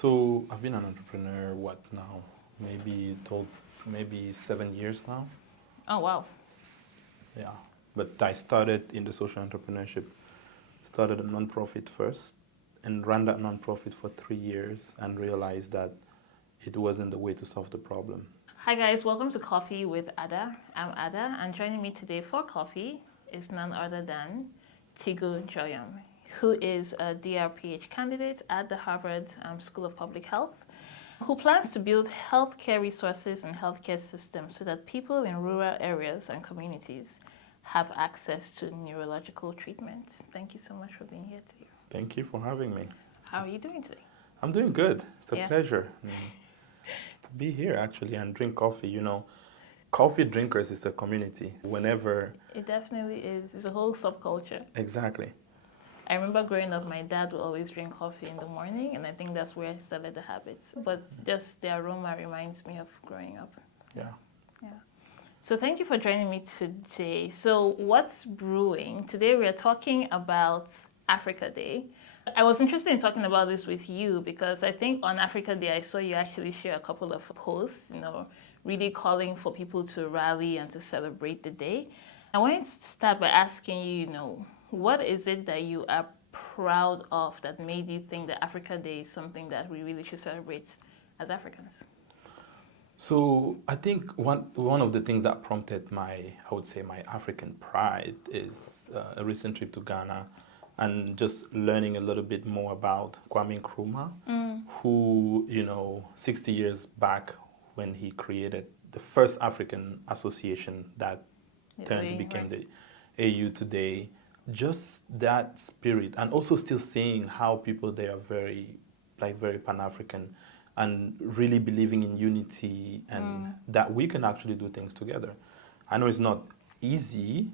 So I've been an entrepreneur, what now? Maybe 7 years now. Oh, wow. Yeah. But I started in the social entrepreneurship, started a nonprofit first and ran that nonprofit for 3 years and realized that it wasn't the way to solve the problem. Hi, guys. Welcome to Coffee with Ada. I'm Ada, and joining me today for coffee is none other than Teguo, who is a DrPH candidate at the Harvard School of Public Health, who plans to build healthcare resources and healthcare systems so that people in rural areas and communities have access to neurological treatment. Thank you so much for being here today. Thank you for having me. How are you doing today? I'm doing good. It's a Yeah. pleasure to be here actually and drink coffee. Coffee drinkers is a community. Whenever It definitely is. It's a whole subculture. exactly. I remember growing up, my dad would always drink coffee in the morning, and I think that's where I started the habit. But just the aroma reminds me of growing up. Yeah. Yeah. So thank you for joining me today. So what's brewing? Today we are talking about Africa Day. I was interested in talking about this with you because I think on Africa Day I saw you actually share a couple of posts, really calling for people to rally and to celebrate the day. I wanted to start by asking you, what is it that you are proud of that made you think that Africa Day is something that we really should celebrate as Africans? So I think one of the things that prompted my African pride is a recent trip to Ghana and just learning a little bit more about Kwame Nkrumah, who, 60 years back when he created the first African association that became the AU today, just that spirit, and also still seeing how people there are very Pan-African and really believing in unity and that we can actually do things together. I know it's not easy,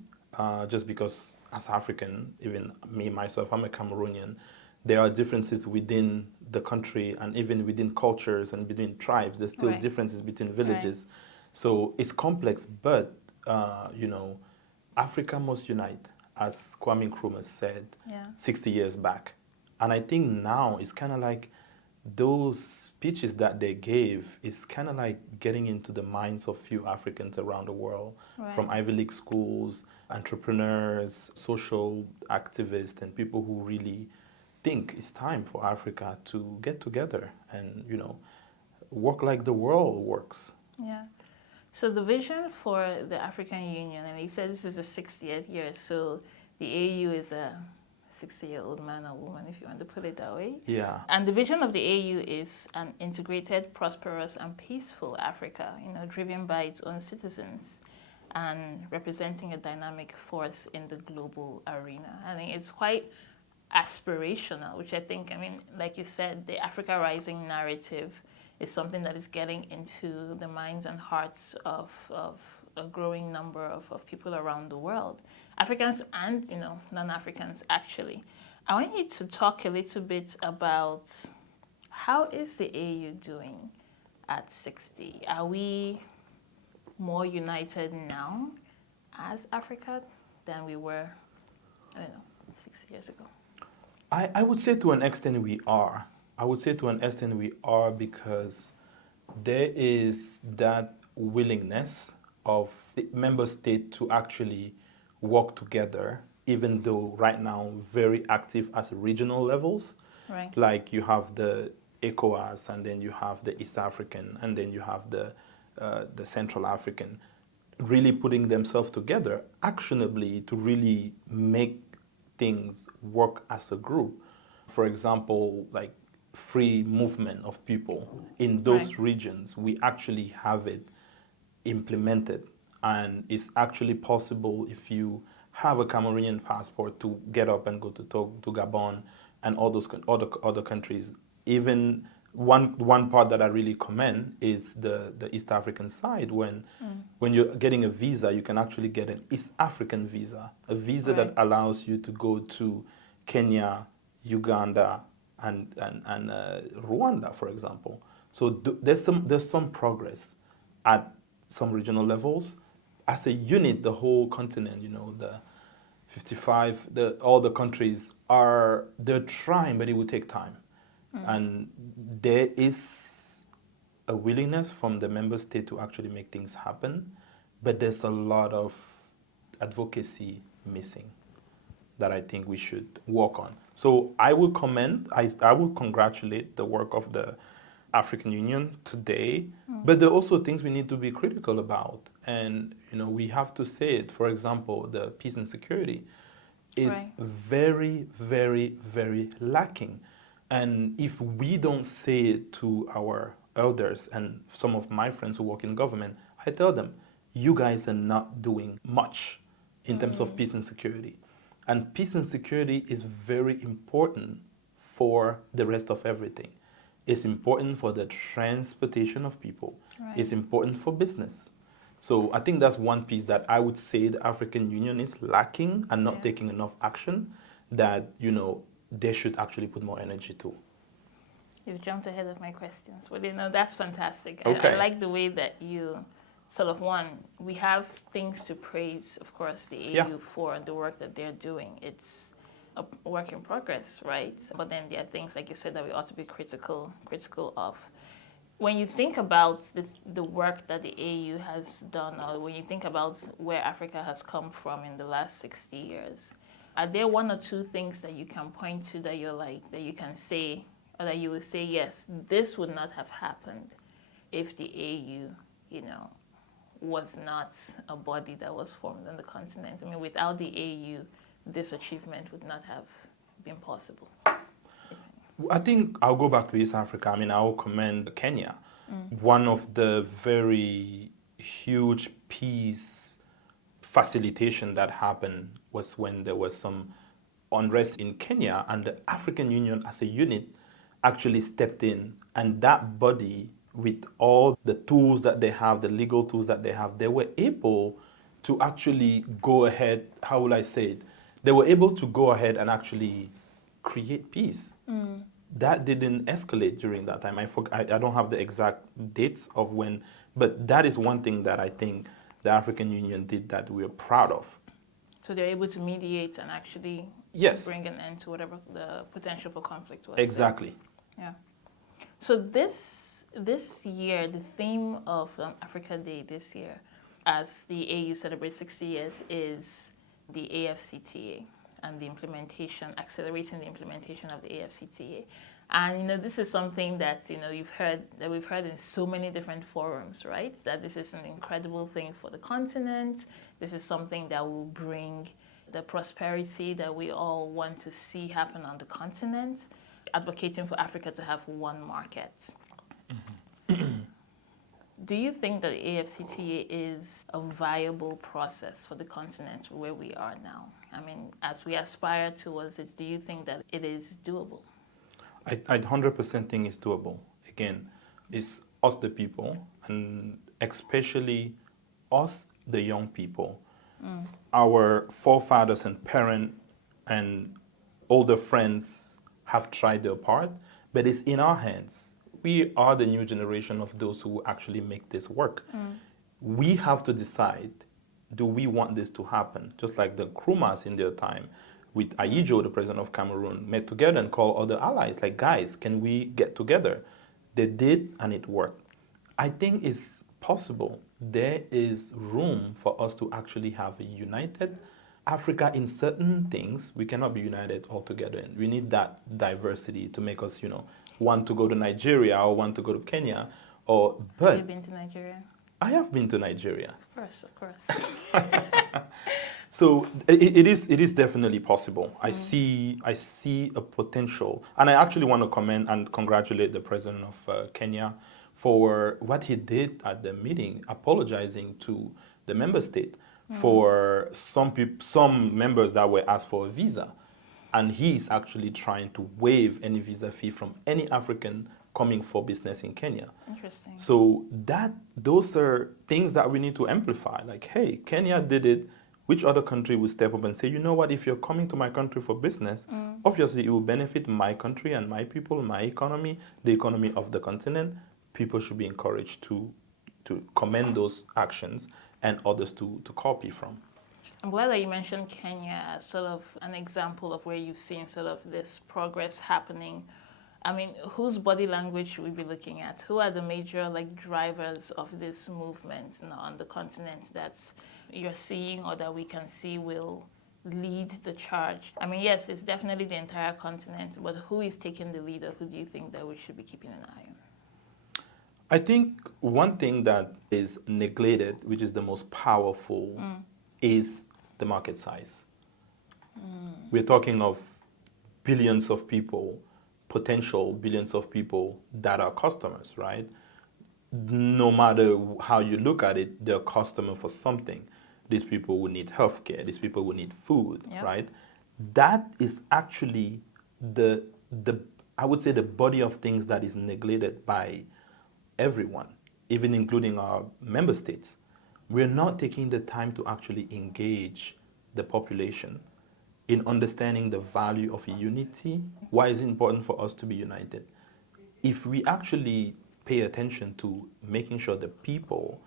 just because as African, even me, myself, I'm a Cameroonian, there are differences within the country and even within cultures and between tribes. There's still differences between villages. Right. So it's complex, but, Africa must unite, as Kwame Nkrumah said 60 years back. And I think now it's kind of like those speeches that they gave is kind of like getting into the minds of few Africans around the world, from Ivy League schools, entrepreneurs, social activists, and people who really think it's time for Africa to get together and, work like the world works. Yeah. So the vision for the African Union, and he said this is the 60th year, so the AU is a 60-year-old man or woman, if you want to put it that way. Yeah. And the vision of the AU is an integrated, prosperous, and peaceful Africa, driven by its own citizens and representing a dynamic force in the global arena. I think it's quite aspirational, which I think, like you said, the Africa Rising narrative is something that is getting into the minds and hearts of a growing number of people around the world, Africans and non-Africans actually. I want you to talk a little bit about how is the AU doing at 60? Are we more united now as Africa than we were, 60 years ago? I would say to an extent we are. Because there is that willingness of the member state to actually work together, even though right now very active at regional levels. Right. Like you have the ECOWAS, and then you have the East African, and then you have the Central African, really putting themselves together actionably to really make things work as a group. For example, like free movement of people in those regions, we actually have it implemented, and it's actually possible if you have a Cameroonian passport to get up and go to Gabon and all those other countries. Even one part that I really commend is the East African side. When you're getting a visa, you can actually get an East African visa, a visa that allows you to go to Kenya, Uganda, and Rwanda, for example. So there's some progress at some regional levels. As a unit, the whole continent, the 55, all the countries they're trying, but it will take time. And there is a willingness from the member state to actually make things happen, but there's a lot of advocacy missing that I think we should work on. So I will I will congratulate the work of the African Union today, but there are also things we need to be critical about. And, we have to say it. For example, the peace and security is Right. very, very, very lacking. And if we don't say it to our elders and some of my friends who work in government, I tell them, you guys are not doing much in terms of peace and security. And peace and security is very important for the rest of everything. It's important for the transportation of people. Right. It's important for business. So I think that's one piece that I would say the African Union is lacking and not taking enough action that, they should actually put more energy to. You've jumped ahead of my questions. Well, that's fantastic. Okay. I like the way that you sort of, we have things to praise, of course, the AU for the work that they're doing. It's a work in progress, right? But then there are things, like you said, that we ought to be critical of. When you think about the work that the AU has done, or when you think about where Africa has come from in the last 60 years, are there one or two things that you can point to that that you can say, or that you would say, yes, this would not have happened if the AU, was not a body that was formed on the continent? I mean, without the AU, this achievement would not have been possible. I think I'll go back to East Africa. I mean, I'll commend Kenya. One of the very huge peace facilitation that happened was when there was some unrest in Kenya, and the African Union as a unit actually stepped in, and that body, with all the tools that they have, the legal tools that they have, they were able to actually go ahead, how will I say it? They were able to go ahead and actually create peace. That didn't escalate during that time. I don't have the exact dates of when, but that is one thing that I think the African Union did that we're proud of. So they're able to mediate and actually bring an end to whatever the potential for conflict was. Exactly. Yeah. So this year, the theme of Africa Day this year, as the AU celebrates 60 years, is the AFCTA and the implementation, accelerating the implementation of the AFCTA. And this is something that we've heard in so many different forums, right? That this is an incredible thing for the continent. This is something that will bring the prosperity that we all want to see happen on the continent, advocating for Africa to have one market. Do you think that the AFCTA is a viable process for the continent where we are now? I mean, as we aspire towards it, do you think that it is doable? I 100% think it's doable. Again, it's us the people, and especially us the young people. Our forefathers and parents and older friends have tried their part, but it's in our hands. We are the new generation of those who actually make this work. We have to decide, do we want this to happen? Just like the Nkrumahs in their time with Ayijo, the president of Cameroon, met together and called other allies, like, guys, can we get together? They did, and it worked. I think it's possible. There is room for us to actually have a united Africa in certain things. We cannot be united altogether. And we need that diversity to make us, want to go to Nigeria or want to go to Kenya. Have you been to Nigeria? I have been to Nigeria. Of course. So it is definitely possible. I see a potential, and I actually want to commend and congratulate the president of Kenya for what he did at the meeting, apologizing to the member state for some members that were asked for a visa, and he's actually trying to waive any visa fee from any African coming for business in Kenya. Interesting. So those are things that we need to amplify. Like, hey, Kenya did it. Which other country will step up and say, you know what, if you're coming to my country for business, obviously it will benefit my country and my people, my economy, the economy of the continent. People should be encouraged to commend those actions and others to copy from. I'm glad that you mentioned Kenya as sort of an example of where you've seen sort of this progress happening. I mean, whose body language should we be looking at? Who are the major like drivers of this movement, you know, on the continent that you're seeing or that we can see will lead the charge? I mean, yes, it's definitely the entire continent, but who is taking the lead, or who do you think that we should be keeping an eye on? I think one thing that is neglected, which is the most powerful, is the market size. We're talking of billions of people, potential billions of people that are customers, right? No matter how you look at it, they're a customer for something. These people will need healthcare. These people will need food, Yep. right? That is actually the I would say the body of things that is neglected by everyone, even including our member states. We're not taking the time to actually engage the population in understanding the value of unity. Why is it important for us to be united? If we actually pay attention to making sure the people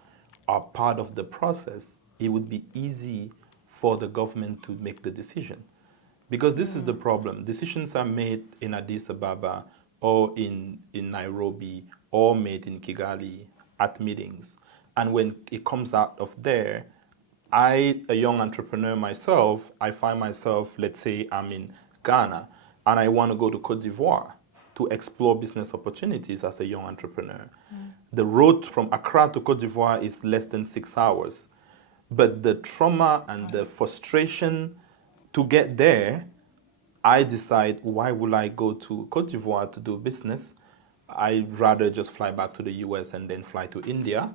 are part of the process, it would be easy for the government to make the decision. Because this is the problem. Decisions are made in Addis Ababa or in Nairobi or made in Kigali at meetings. And when it comes out of there, I, a young entrepreneur myself, I find myself, let's say I'm in Ghana and I want to go to Cote d'Ivoire to explore business opportunities as a young entrepreneur. The road from Accra to Cote d'Ivoire is less than 6 hours. But the trauma and the frustration to get there, I decide, why will I go to Cote d'Ivoire to do business? I'd rather just fly back to the US and then fly to India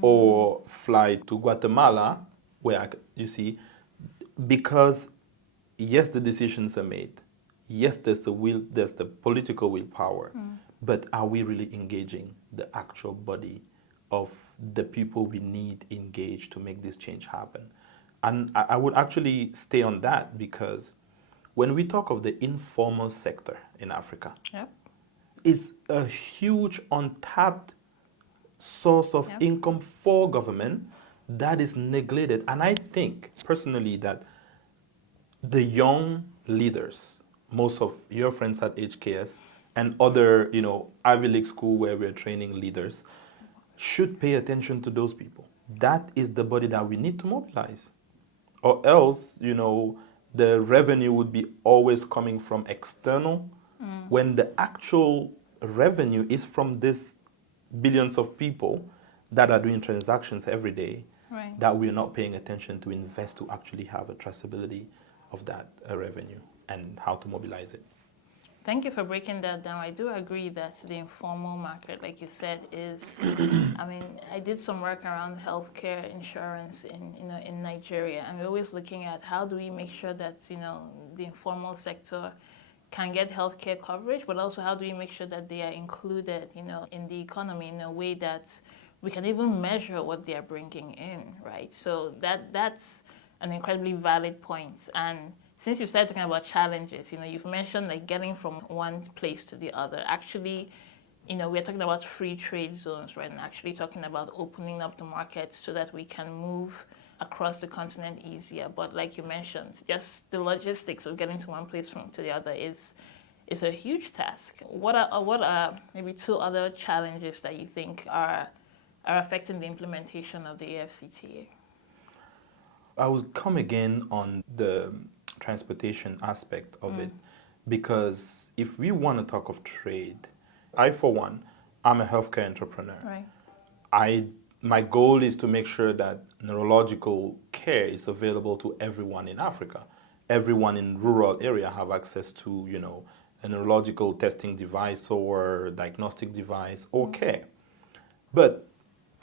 or fly to Guatemala, where you see, because yes, the decisions are made. Yes, there's the will, there's the political willpower, but are we really engaging the actual body of the people we need engaged to make this change happen? And I would actually stay on that, because when we talk of the informal sector in Africa, Yep. it's a huge untapped source of Yep. income for government that is neglected. And I think personally that the young leaders, most of your friends at HKS and other, Ivy League school where we're training leaders, should pay attention to those people. That is the body that we need to mobilize. Or else, the revenue would be always coming from external, when the actual revenue is from these billions of people that are doing transactions every day, Right. that we're not paying attention to invest to actually have a traceability of that revenue and how to mobilize it. Thank you for breaking that down. I do agree that the informal market, like you said, is, I mean, I did some work around healthcare insurance in Nigeria, and we're always looking at how do we make sure that, the informal sector can get healthcare coverage, but also how do we make sure that they are included, in the economy in a way that we can even measure what they are bringing in, right? So that's an incredibly valid point. And since you started talking about challenges, you've mentioned like getting from one place to the other. Actually, we're talking about free trade zones, right? And actually talking about opening up the markets so that we can move across the continent easier. But like you mentioned, just the logistics of getting to one place to the other is a huge task. What are maybe two other challenges that you think are affecting the implementation of the AFCTA? I will come again on the transportation aspect of it, because if we want to talk of trade, I, for one, I'm a healthcare entrepreneur. Right. My goal is to make sure that neurological care is available to everyone in Africa. Everyone in rural area have access to, a neurological testing device or diagnostic device or care. But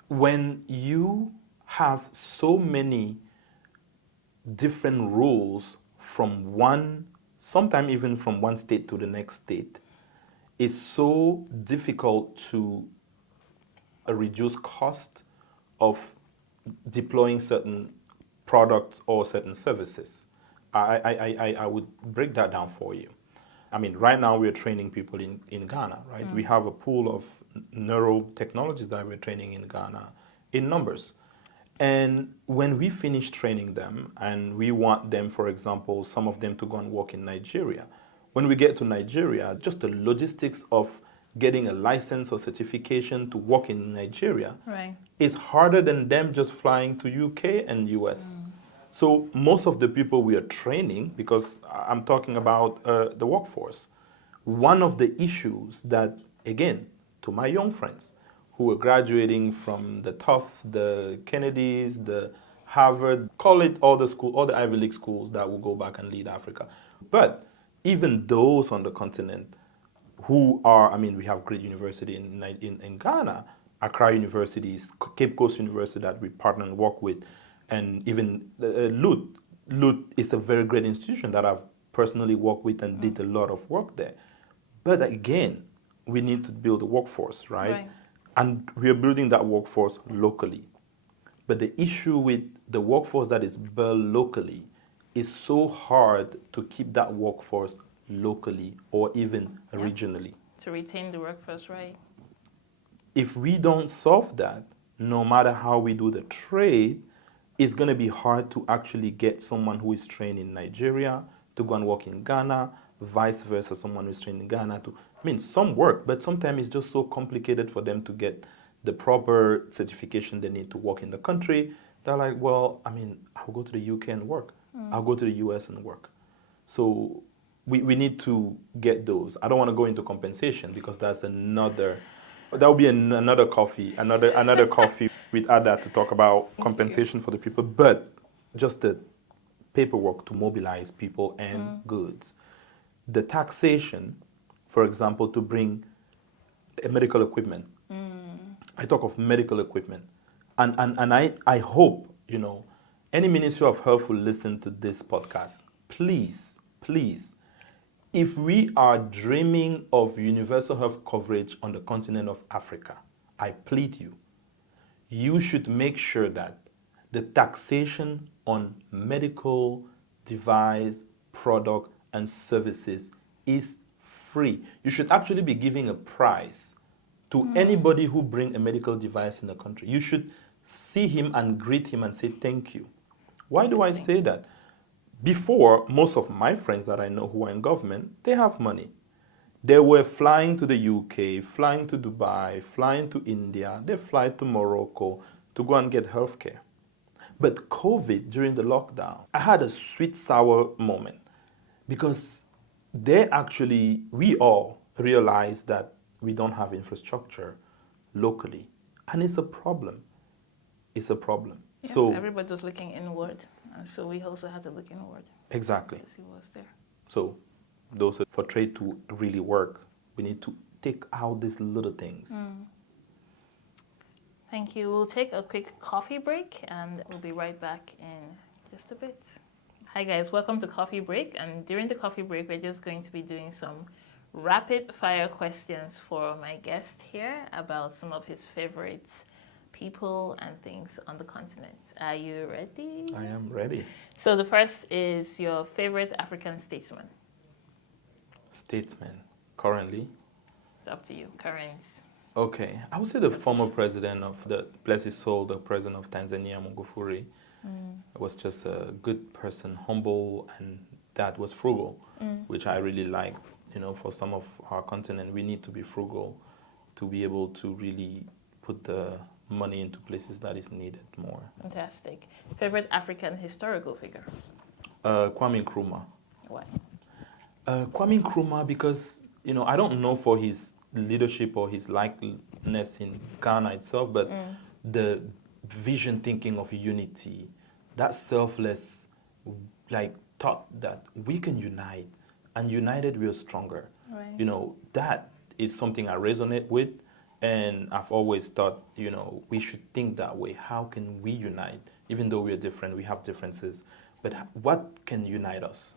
when you have so many different rules from sometimes even from one state to the next state, it's so difficult to reduce cost of deploying certain products or certain services. I would break that down for you. I mean, right now we're training people in Ghana, right? We have a pool of neurotechnologists that we're training in Ghana in numbers. And when we finish training them and we want them, for example, some of them to go and work in Nigeria, when we get to Nigeria, just the logistics of getting a license or certification to work in Nigeria Right. is harder than them just flying to UK and US. So most of the people we are training, because I'm talking about the workforce, one of the issues that, again, to my young friends who are graduating from the Tufts, the Kennedys, the Harvard, call it all the school, all the Ivy League schools that will go back and lead Africa. But even those on the continent who are, I mean, we have great university in Ghana, Accra University, Cape Coast University that we partner and work with, and even LUT. LUT is a very great institution that I've personally worked with and did a lot of work there. But again, we need to build a workforce, right? And we are building that workforce locally. But the issue with the workforce that is built locally is so hard to keep that workforce locally or even regionally. To retain the workforce, right? If we don't solve that, no matter how we do the trade, it's going to be hard to actually get someone who is trained in Nigeria to go and work in Ghana, vice versa, someone who is trained in Ghana to, I mean, some work, but sometimes it's just so complicated for them to get the proper certification they need to work in the country. They're like, well, I mean, I'll go to the UK and work. I'll go to the US and work. So we need to get those. I don't want to go into compensation because that's another, that will be another coffee, another coffee with Ada to talk about compensation for the people, but just the paperwork to mobilize people and goods. The taxation, for example, to bring medical equipment. I talk of medical equipment. And I hope, you know, any Ministry of Health will listen to this podcast. Please, please, if we are dreaming of universal health coverage on the continent of Africa, I plead you, you should make sure that the taxation on medical device, product, and services is free. You should actually be giving a prize to anybody who bring a medical device in the country. You should see him and greet him and say thank you. Why do I say that? Before, most of my friends that I know who are in government, they have money. They were flying to the UK, flying to Dubai, flying to India, they fly to Morocco to go and get healthcare. But COVID, during the lockdown, I had a sweet, sour moment because we all realized that we don't have infrastructure locally. And it's a problem. It's a problem. Yeah, so everybody was looking inward, and so we also had to look inward. Exactly. To see what's there. So those are for trade to really work. We need to take out these little things. Thank you. We'll take a quick coffee break, and we'll be right back in just a bit. Hi guys, welcome to Coffee Break. And during the coffee break, we're just going to be doing some rapid fire questions for my guest here about some of his favorite people and things on the continent. Are you ready? I am ready. So the first is your favorite African statesman. Statesman, currently. It's up to you. Current. Okay, I would say the former president of the, bless his soul, the president of Tanzania, Magufuli, was just a good person, humble, and that was frugal, which I really like. You know, for some of our continent, we need to be frugal to be able to really put the money into places that is needed more. Fantastic. Favorite African historical figure? Kwame Nkrumah. Why? Kwame Nkrumah because, you know, I don't know for his leadership or his likeness in Ghana itself, but the vision thinking of unity, that selfless, like, thought that we can unite, and united we are stronger. Right. You know, that is something I resonate with, and I've always thought, you know, we should think that way. How can we unite? Even though we are different, we have differences, but what can unite us?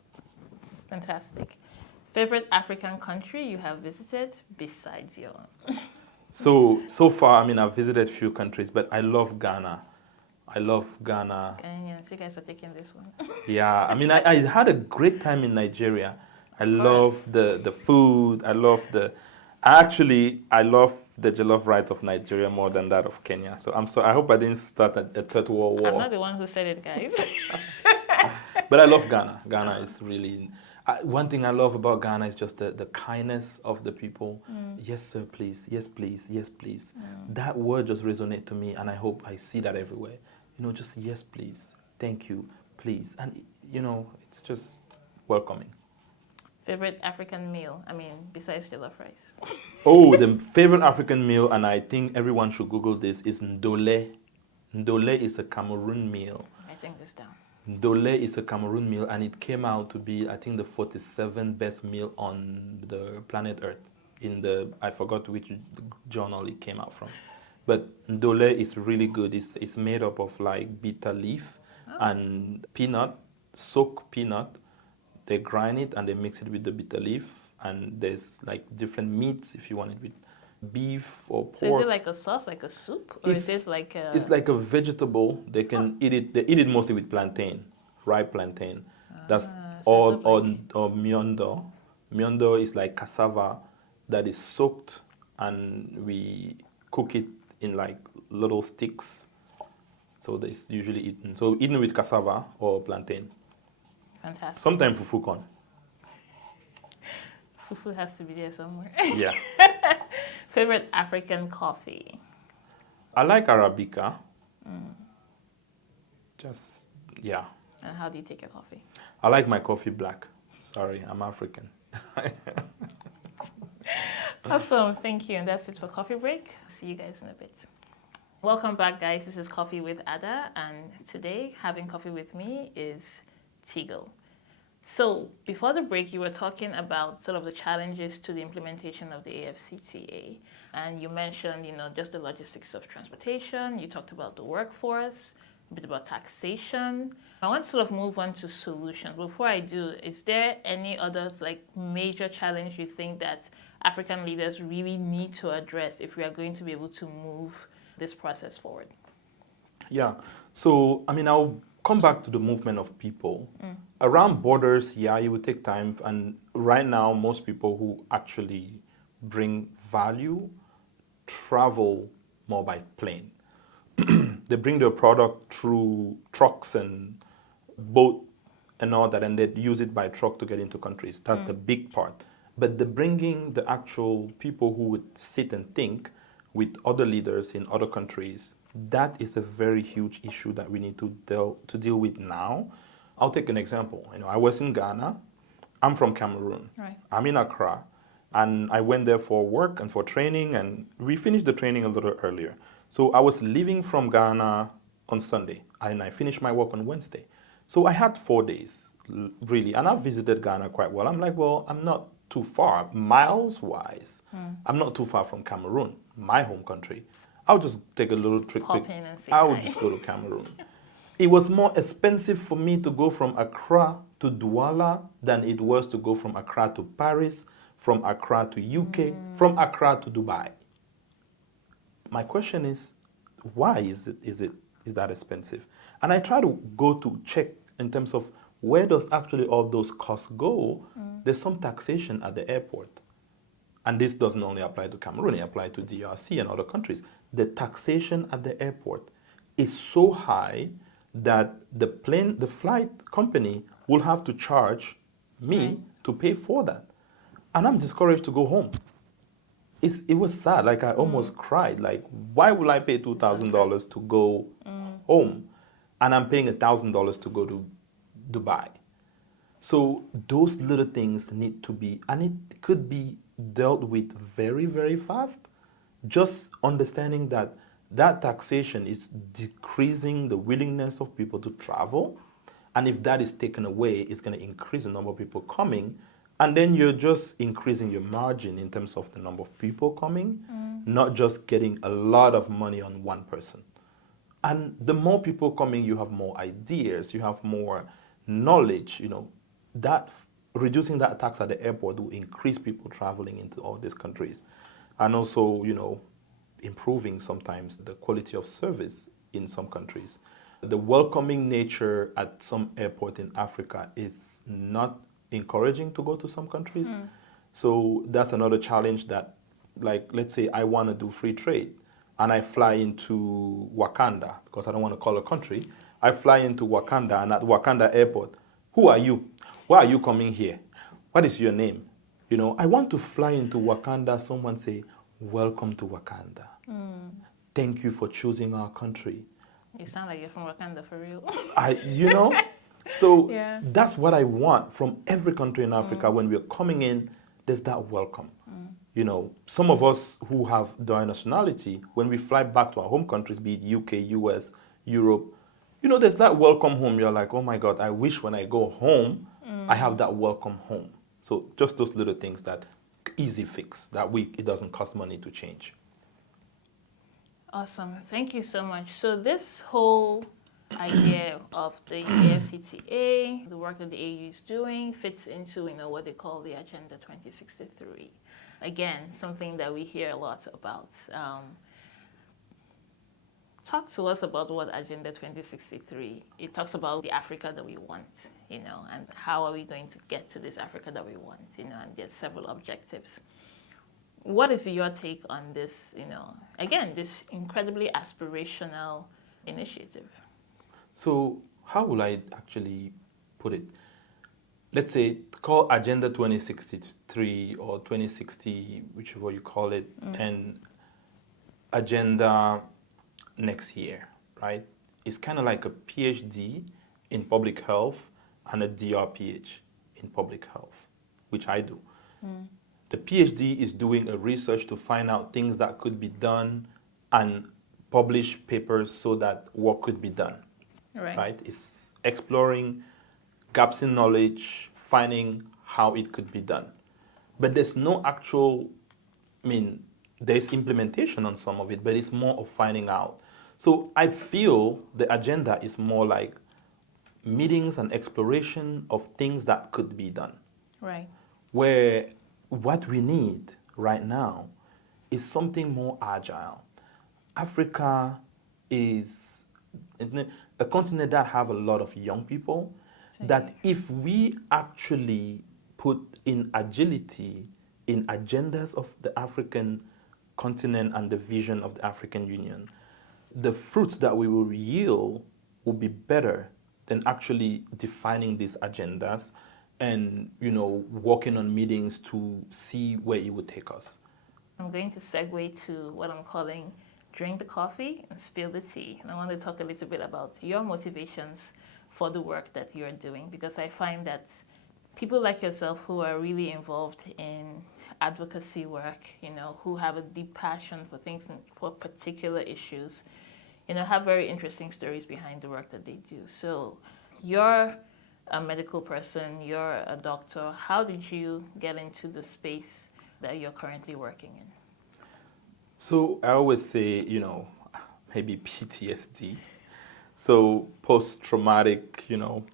Fantastic. Favorite African country you have visited besides your own? So far, I mean, I've visited a few countries, but I love Ghana. I love Ghana. Kenyans, you guys are taking this one. Yeah, I mean, I had a great time in Nigeria. I love the food. I love I love the jollof rice of Nigeria more than that of Kenya. So I hope I didn't start a third world war. I'm not the one who said it, guys. But I love Ghana. Ghana is really, One thing I love about Ghana is just the kindness of the people. Yes, sir, please. Yes, please. Yes, please. That word just resonates to me, and I hope I see that everywhere. Just yes, please. Thank you, please. And, it's just welcoming. Favorite African meal? I mean, besides jollof rice. Oh, the favorite African meal, and I think everyone should Google this, is ndole. Ndole is a Cameroon meal. I think this down. Ndole is a Cameroon meal, and it came out to be, I think, the 47th best meal on the planet Earth. I forgot which journal it came out from. But ndole is really good. It's made up of like bitter leaf and peanut, soaked peanut. They grind it and they mix it with the bitter leaf. And there's like different meats if you want it with beef or pork. So is it like a sauce, like a soup? Or is it like a... It's like a vegetable. They can eat it. They eat it mostly with plantain, ripe plantain. That's or miondo. Miondo is like cassava that is soaked, and we cook it in like little sticks. So it's usually eaten. So eaten with cassava or plantain. Fantastic. Sometimes fufu corn. Fufu has to be there somewhere. Yeah. Favorite African coffee? I like Arabica. Just, yeah. And how do you take your coffee? I like my coffee black. Sorry, I'm African. Awesome, thank you. And that's it for Coffee Break. See you guys in a bit. Welcome back, guys. This is Coffee with Ada. And today, having coffee with me is Teguo. So before the break, you were talking about sort of the challenges to the implementation of the AFCTA. And you mentioned, just the logistics of transportation. You talked about the workforce, a bit about taxation. I want to sort of move on to solutions. Before I do, is there any other major challenge you think that African leaders really need to address if we are going to be able to move this process forward? Yeah. So, I'll come back to the movement of people. Around borders, it would take time. And right now, most people who actually bring value travel more by plane. They bring their product through trucks and boat and all that, and they use it by truck to get into countries. That's the big part. But the bringing the actual people who would sit and think with other leaders in other countries, that is a very huge issue that we need to deal with now. I'll take an example. I was in Ghana. I'm from Cameroon. Right. I'm in Accra. And I went there for work and for training, and we finished the training a little earlier. So I was leaving from Ghana on Sunday, and I finished my work on Wednesday. So I had 4 days, really, and I've visited Ghana quite well. I'm like, well, I'm not too far, miles-wise. I'm not too far from Cameroon, my home country. I'll just take a little trip. Pop in and say I would hi. just go to Cameroon. It was more expensive for me to go from Accra to Douala than it was to go from Accra to Paris, from Accra to UK, from Accra to Dubai. My question is, why is that expensive? And I try to go to check in terms of where does actually all those costs go. There's some taxation at the airport. And this doesn't only apply to Cameroon, it applies to DRC and other countries. The taxation at the airport is so high that the flight company will have to charge me to pay for that. And I'm discouraged to go home. It was sad, I almost cried. Why will I pay $2,000 to go home? And I'm paying $1,000 to go to Dubai. So those little things need to be, and it could be dealt with very, very fast. Just understanding that taxation is decreasing the willingness of people to travel. And if that is taken away, it's going to increase the number of people coming. And then you're just increasing your margin in terms of the number of people coming, not just getting a lot of money on one person. And the more people coming, you have more ideas, you have more knowledge, that reducing that tax at the airport will increase people traveling into all these countries. And also, improving sometimes the quality of service in some countries. The welcoming nature at some airport in Africa is not encouraging to go to some countries. So that's another challenge that, let's say I want to do free trade and I fly into Wakanda, because I don't want to call a country. I fly into Wakanda, and at Wakanda airport, who are you? Why are you coming here? what is your name? You know, I want to fly into Wakanda. Someone say, welcome to Wakanda. Thank you for choosing our country. You sound like you're from Wakanda for real. You know, so Yeah. that's what I want from every country in Africa. When we're coming in, there's that welcome. You know, some of us who have dual nationality, when we fly back to our home countries, be it UK, US, Europe, you know, there's that welcome home. You're like, oh my God, I wish when I go home, I have that welcome home. So just those little things that easy fix, that it doesn't cost money to change. Awesome. Thank you so much. So this whole idea of the AFCTA, the work that the AU is doing, fits into, you know, what they call the Agenda 2063. Again, something that we hear a lot about. Talk to us about what Agenda 2063. It talks about the Africa that we want, you know, and how are we going to get to this Africa that we want, you know, and there's several objectives. What is your take on this, you know, again, this incredibly aspirational initiative? So how will I actually put it? Let's say call Agenda 2063 or 2060, whichever you call it, and Agenda next year, right? It's kind of like a PhD in public health and a DrPH in public health, which I do. The PhD is doing a research to find out things that could be done and publish papers so that work could be done. Right? It's exploring gaps in knowledge, finding how it could be done. But there's no actual, there's implementation on some of it, but it's more of finding out. So I feel the agenda is more like meetings and exploration of things that could be done. Right. Where what we need right now is something more agile. Africa is a continent that have a lot of young people, that if we actually put in agility in agendas of the African continent and the vision of the African Union, the fruits that we will yield will be better than actually defining these agendas and, you know, working on meetings to see where it would take us. I'm going to segue to what I'm calling drink the coffee and spill the tea. And I want to talk a little bit about your motivations for the work that you're doing, because I find that people like yourself who are really involved in advocacy work, you know, who have a deep passion for things, for particular issues, you know, have very interesting stories behind the work that they do. So you're a medical person, you're a doctor. How did you get into the space that you're currently working in? So I always say, you know, maybe PTSD. So post-traumatic, you know,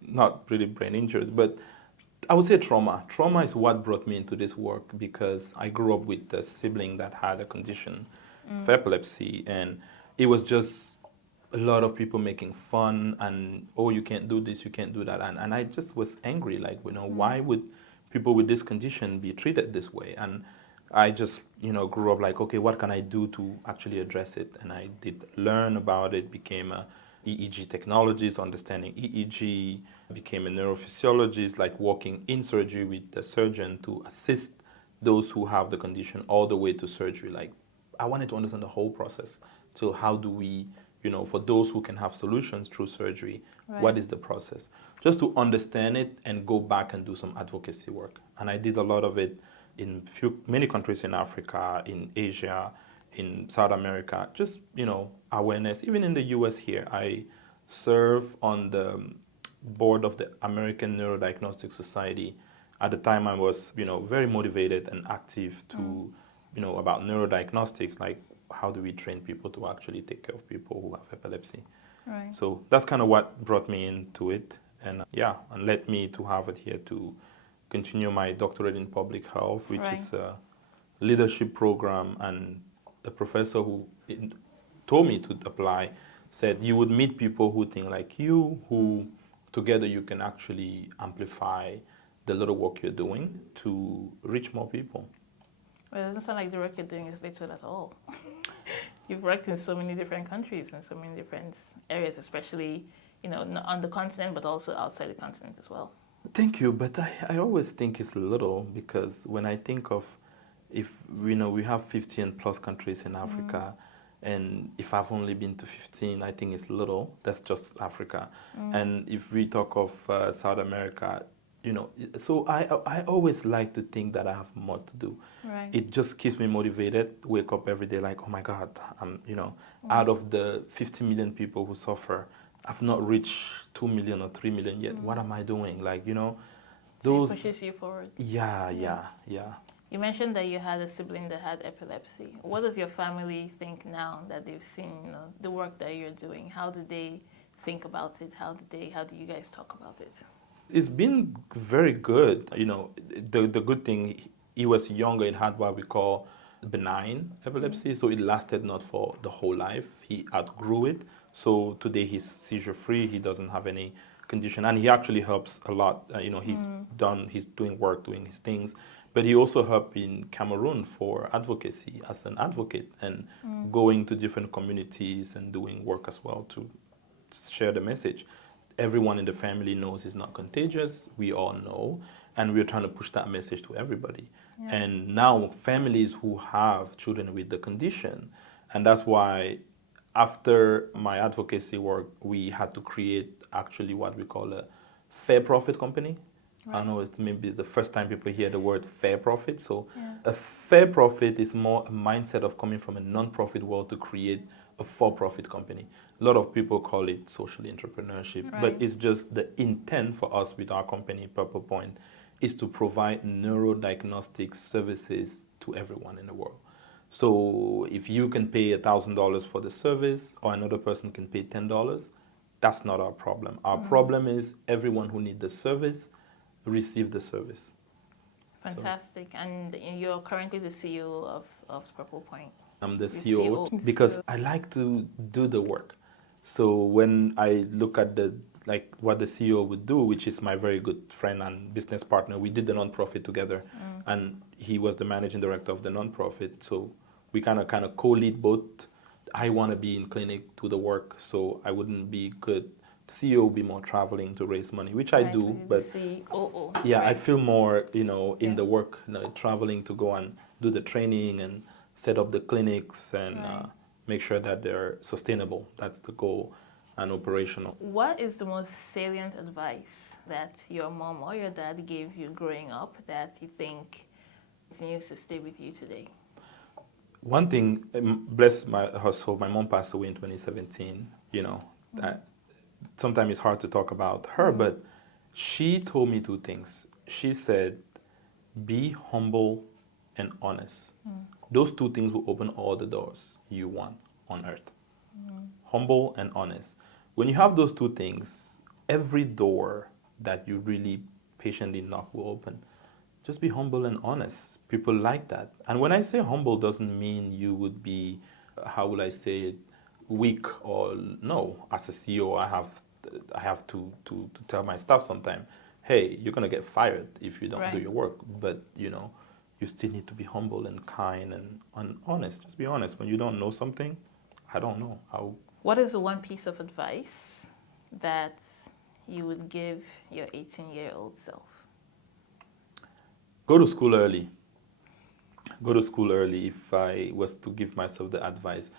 not really brain injuries, but I would say trauma. Trauma is what brought me into this work, because I grew up with a sibling that had a condition of epilepsy, and it was just a lot of people making fun and, oh, you can't do this, you can't do that. And I just was angry, like, you know, why would people with this condition be treated this way? And I just, you know, grew up like, okay, what can I do to actually address it? And I did learn about it, became a EEG technologist, understanding EEG, became a neurophysiologist, like working in surgery with the surgeon to assist those who have the condition all the way to surgery. Like, I wanted to understand the whole process. So how do we, you know, for those who can have solutions through surgery, what is the process? Just to understand it and go back and do some advocacy work. And I did a lot of it in many countries in Africa, in Asia, in South America, just, you know, awareness. Even in the US here, I serve on the board of the American Neurodiagnostics Society. At the time, I was, you know, very motivated and active to, you know, about neurodiagnostics, like how do we train people to actually take care of people who have epilepsy. Right. So that's kind of what brought me into it, and and led me to Harvard here to continue my doctorate in public health, which is a leadership program. And the professor who told me to apply said you would meet people who think like you, who together you can actually amplify the little work you're doing to reach more people. Well, it doesn't sound like the work you're doing is little at all. You've worked in so many different countries and so many different areas, especially, you know, on the continent, but also outside the continent as well. Thank you, but I always think it's little because when I think of if we have 15 plus countries in Africa, and if I've only been to 15, I think it's little. That's just Africa. And if we talk of South America, so I always like to think that I have more to do. Right. It just keeps me motivated. Wake up every day like, oh my God, out of the 50 million people who suffer, I've not reached 2 million or 3 million yet. What am I doing? Like, So those. it pushes you forward. Yeah. You mentioned that you had a sibling that had epilepsy. What does your family think now that they've seen, the work that you're doing? How do they think about it? How do you guys talk about it? It's been very good. The good thing, he was younger and had what we call benign epilepsy, so it lasted not for the whole life. He outgrew it, so today he's seizure free. He doesn't have any condition, and he actually helps a lot. He's doing work, doing his things, but he also helped in Cameroon for advocacy as an advocate and going to different communities and doing work as well to share the message. Everyone in the family knows it's not contagious. We all know, and we're trying to push that message to everybody. Yeah. And now families who have children with the condition, and that's why after my advocacy work, we had to create actually what we call a fair profit company. Right. I know maybe it's the first time people hear the word fair profit. So Yeah. a fair profit is more a mindset of coming from a non-profit world to create a for-profit company. A lot of people call it social entrepreneurship, but Right. it's just the intent for us with our company, Purple Point, is to provide neurodiagnostic services to everyone in the world. So if you can pay $1,000 for the service or another person can pay $10, that's not our problem. Our problem is everyone who needs the service receive the service. Fantastic. And you're currently the CEO of Purple Point. I'm the You're CEO because I like to do the work. So when I look at what the CEO would do, which is my very good friend and business partner, we did the nonprofit together, and he was the managing director of the nonprofit. So we kind of co-lead both. I want to be in clinic, do the work, so I wouldn't be good. The CEO will be more traveling to raise money, which I Right, do, with but the COO. yeah, I Right. feel more, in Yeah. the work, traveling to go and do the training and set up the clinics and Right. make sure that they're sustainable. That's the goal and operational. What is the most salient advice that your mom or your dad gave you growing up that you think continues to stay with you today? One thing, bless her soul, my mom passed away in 2017. That sometimes it's hard to talk about her, but she told me two things. She said, be humble and honest. Those two things will open all the doors you want on earth. Humble and honest. When you have those two things, every door that you really patiently knock will open. Just be humble and honest. People like that. And when I say humble, doesn't mean you would be, how will I say it, weak or no. As a CEO, I have to tell my staff sometimes, hey, you're gonna get fired if you don't do Right. your work. But you still need to be humble and kind and honest. Just be honest. When you don't know something, I don't know. What is the one piece of advice that you would give your 18-year-old self? Go to school early. Go to school early if I was to give myself the advice.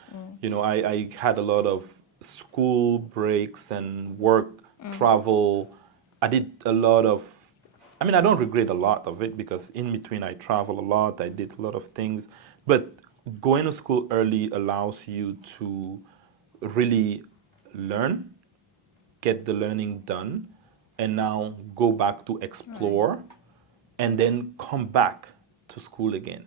I had a lot of school breaks and work, travel. I did a lot of, I don't regret a lot of it because in between I travel a lot, I did a lot of things. But going to school early allows you to really learn, get the learning done, and now go back to explore and then come back to school again.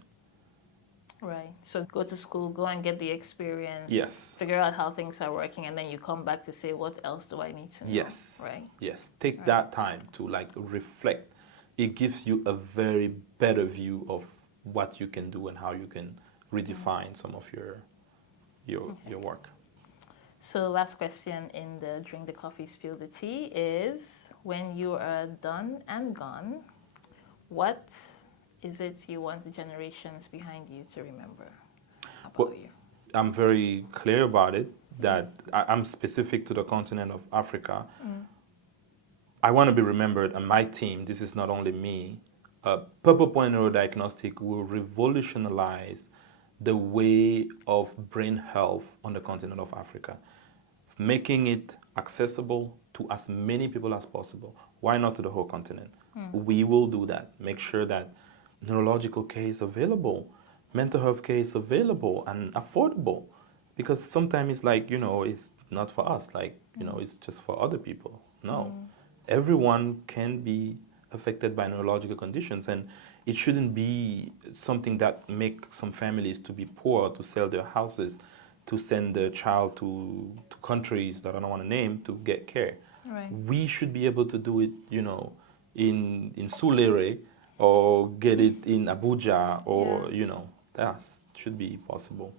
Right. So go to school, go and get the experience. Yes. Figure out how things are working, and then you come back to say, what else do I need to know? Yes. Right. Yes. Take that time to reflect. It gives you a very better view of what you can do and how you can redefine some of your work. So last question in the Drink the Coffee, Spill the Tea is, when you are done and gone, what is it you want the generations behind you to remember about you? I'm very clear about it that I'm specific to the continent of Africa. I want to be remembered, and my team, this is not only me, Purple Point Neurodiagnostic will revolutionize the way of brain health on the continent of Africa, making it accessible to as many people as possible. Why not to the whole continent? We will do that. Make sure that neurological care is available, mental health care is available and affordable. Because sometimes it's like, it's not for us, like, it's just for other people. No. Everyone can be affected by neurological conditions, and it shouldn't be something that make some families to be poor, to sell their houses, to send their child to countries that I don't want to name to get care. Right. We should be able to do it, in Sulere, or get it in Abuja, or that should be possible.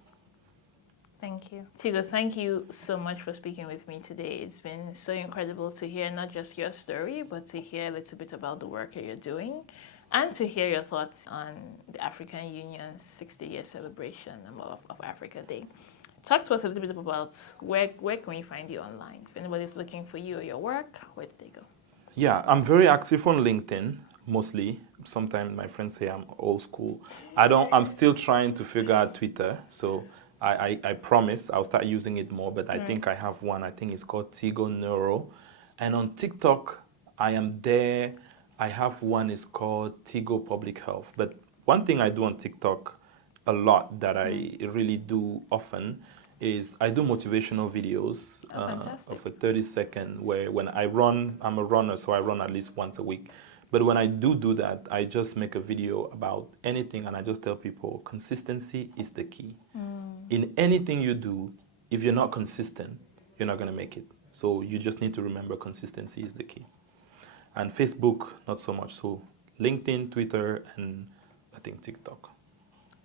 Thank you. Teguo, thank you so much for speaking with me today. It's been so incredible to hear not just your story, but to hear a little bit about the work that you're doing, and to hear your thoughts on the African Union's 60-year celebration of Africa Day. Talk to us a little bit about where can we find you online? If anybody's looking for you or your work, where do they go? Yeah, I'm very active on LinkedIn, mostly. Sometimes my friends say I'm old school. I'm still trying to figure out Twitter, so I promise I'll start using it more, but I think I have one. I think it's called Teguo Neuro. And on TikTok, I am there. I have one, it's called Teguo Public Health. But one thing I do on TikTok a lot that I really do often is I do motivational videos of a 30-second where when I run, I'm a runner, so I run at least once a week. But when I do that, I just make a video about anything and I just tell people consistency is the key. In anything you do, if you're not consistent, you're not going to make it. So you just need to remember consistency is the key. And Facebook, not so much. So LinkedIn, Twitter, and I think TikTok.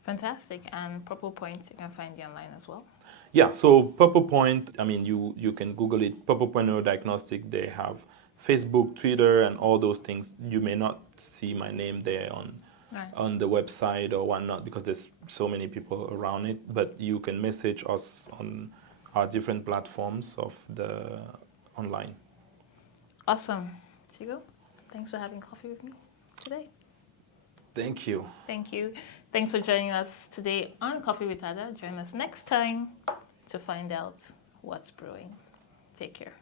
Fantastic. And Purple Point, you can find you online as well. Yeah, so Purple Point, I mean, you can Google it, Purple Point Neurodiagnostic. They have Facebook, Twitter, and all those things. You may not see my name there on the website or whatnot because there's so many people around it, but you can message us on our different platforms of the online. Awesome. Teguo, thanks for having coffee with me today. Thank you. Thank you. Thanks for joining us today on Coffee with Ada. Join us next time to find out what's brewing. Take care.